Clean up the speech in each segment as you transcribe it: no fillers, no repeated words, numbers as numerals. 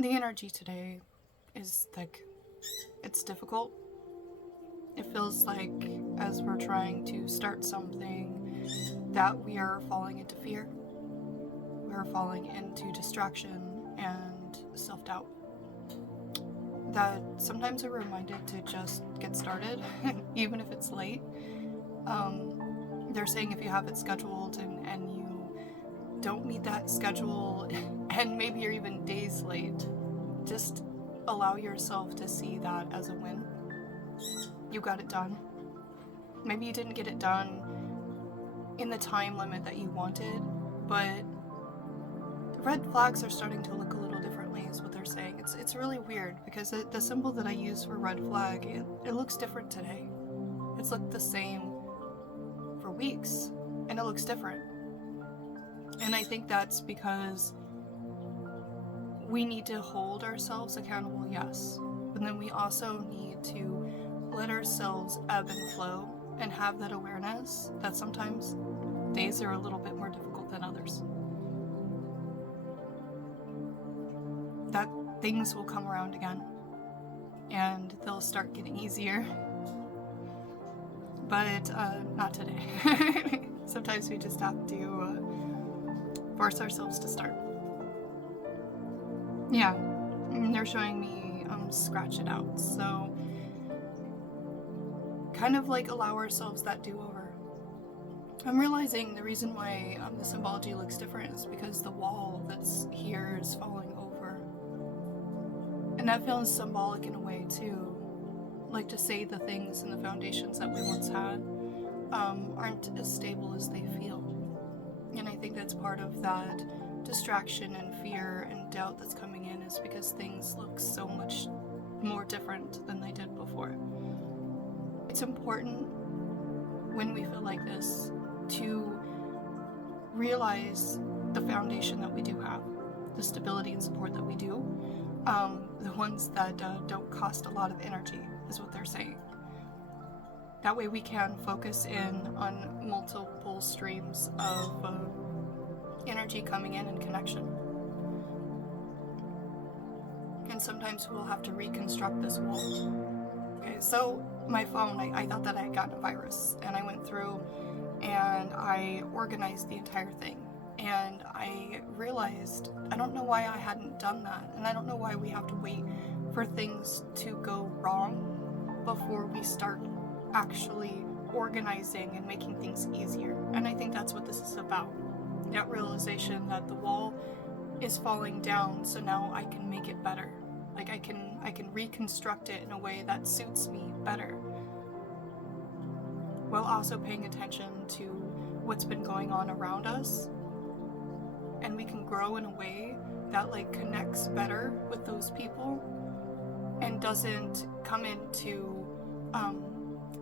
The energy today is thick. It's difficult. It feels like as we're trying to start something that we are falling into fear. We are falling into distraction and self-doubt. That sometimes we're reminded to just get started, even if it's late. They're saying if you have it scheduled and you don't meet that schedule and maybe you're even days late, just allow yourself to see that as a win. You got it done. Maybe you didn't get it done in the time limit that you wanted, but the red flags are starting to look a little differently is what they're saying. It's really weird because the symbol that I use for red flag, it looks different today. It's looked the same for weeks, and it looks different. And I think that's because we need to hold ourselves accountable, yes, but then we also need to let ourselves ebb and flow and have that awareness that sometimes days are a little bit more difficult than others. That things will come around again and they'll start getting easier. But not today. Sometimes we just have to force ourselves to start. Yeah, they're showing me scratch it out. So kind of like allow ourselves that do-over. I'm realizing the reason why the symbology looks different is because the wall that's here is falling over. And that feels symbolic in a way too. Like to say the things and the foundations that we once had aren't as stable as they feel. And I think that's part of that distraction and fear and doubt that's coming in is because things look so much more different than they did before. It's important when we feel like this to realize the foundation that we do have, the stability and support that we do, the ones that don't cost a lot of energy is what they're saying. That way we can focus in on multiple streams of energy coming in and connection. And sometimes we'll have to reconstruct this wall. Okay, so my phone, I thought that I had gotten a virus, and I went through and I organized the entire thing. And I realized, I don't know why I hadn't done that, and I don't know why we have to wait for things to go wrong before we start actually organizing and making things easier. And I think that's what this is about. That realization that the wall is falling down, so now I can make it better. Like I can reconstruct it in a way that suits me better, while also paying attention to what's been going on around us. And we can grow in a way that like connects better with those people and doesn't come into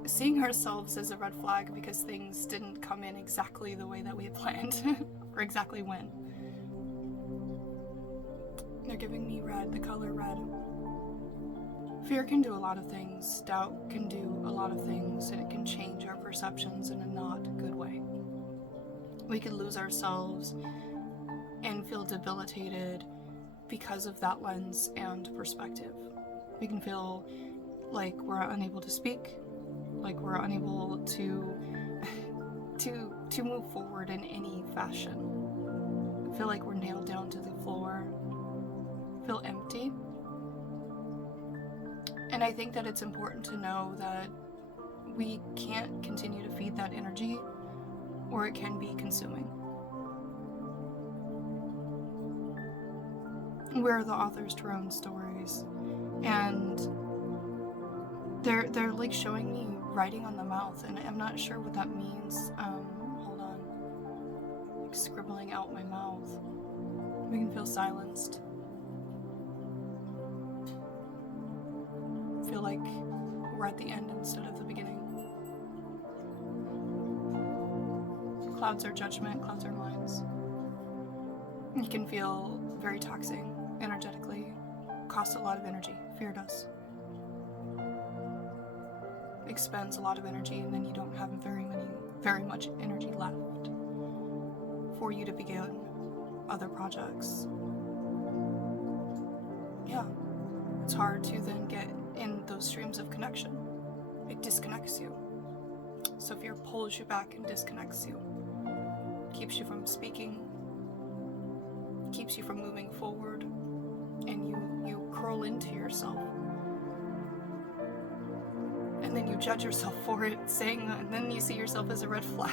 seeing ourselves as a red flag because things didn't come in exactly the way that we had planned or exactly when. They're giving me red, the color red. Fear can do a lot of things, doubt can do a lot of things, and it can change our perceptions in a not good way. We can lose ourselves and feel debilitated because of that lens and perspective. We can feel like we're unable to speak, like we're unable to move forward in any fashion. Feel like we're nailed down to the floor. Feel empty. And I think that it's important to know that we can't continue to feed that energy, or it can be consuming. We're the authors to our own stories, and they're like showing me writing on the mouth, and I'm not sure what that means. Hold on. Like scribbling out my mouth. We can feel silenced. Feel like we're at the end instead of the beginning. Clouds are judgment, clouds are lines. It can feel very taxing energetically, costs a lot of energy. Fear does. Expends a lot of energy, and then you don't have very much energy left for you to begin other projects. it's hard to then get in those streams of connection. It disconnects you. So fear pulls you back and disconnects you, keeps you from speaking, keeps you from moving forward, and you curl into yourself. And then you judge yourself for it, saying that, and then you see yourself as a red flag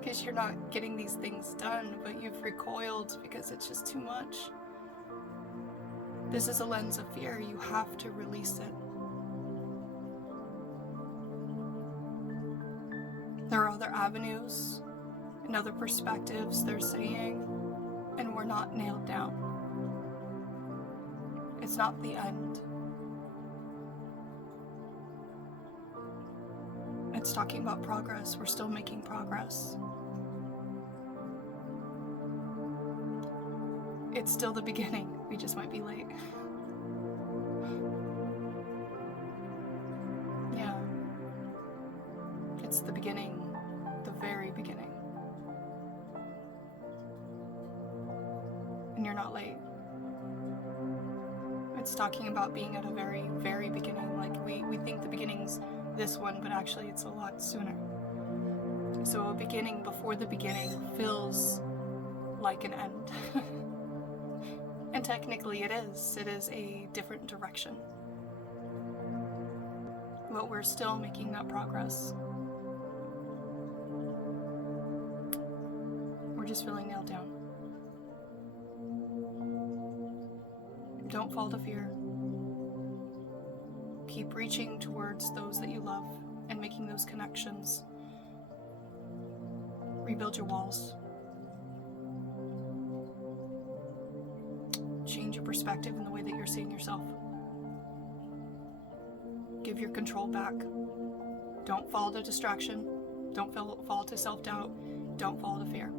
because you're not getting these things done, but you've recoiled because it's just too much. This is a lens of fear. You have to release it. There are other avenues and other perspectives they're saying, and we're not nailed down. It's not the end. It's talking about progress. We're still making progress. It's still the beginning. We just might be late. Yeah. It's the beginning. The very beginning. And you're not late. It's talking about being at a very, very beginning. Like we think the beginning's this one, but actually it's a lot sooner. So a beginning before the beginning feels like an end. And technically it is. It is a different direction. But we're still making that progress. We're just feeling nailed down. Don't fall to fear. Keep reaching towards those that you love and making those connections. Rebuild your walls. Change your perspective in the way that you're seeing yourself. Give your control back. Don't fall to distraction. Don't fall to self-doubt. Don't fall to fear.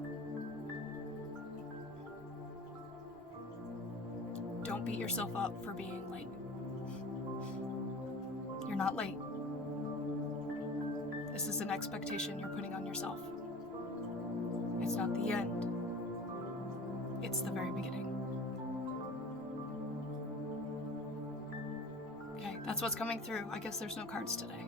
Don't beat yourself up for being late. You're not late. This is an expectation you're putting on yourself. It's not the end. It's the very beginning. Okay, that's what's coming through. I guess there's no cards today.